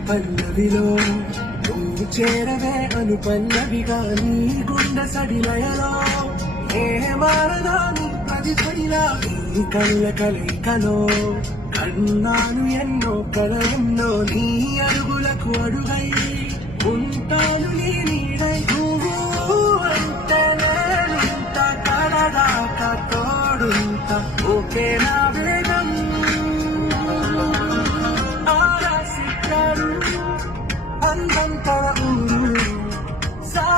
పల్లవిలో నువ్వు చేరవే అను పల్లవిగా నీ గుండె సడిలయలో ఏ మారదా నీ ప్రతి చడిలా నీ కళ్ళ కలయికలో కన్నాను ఎన్నో కలయంలో నీ అడుగులకు అడుగై ఉంటాను నీ నీడై నువ్వు అంటే నేనింత కడదాకా తోడుంత ఓకే నా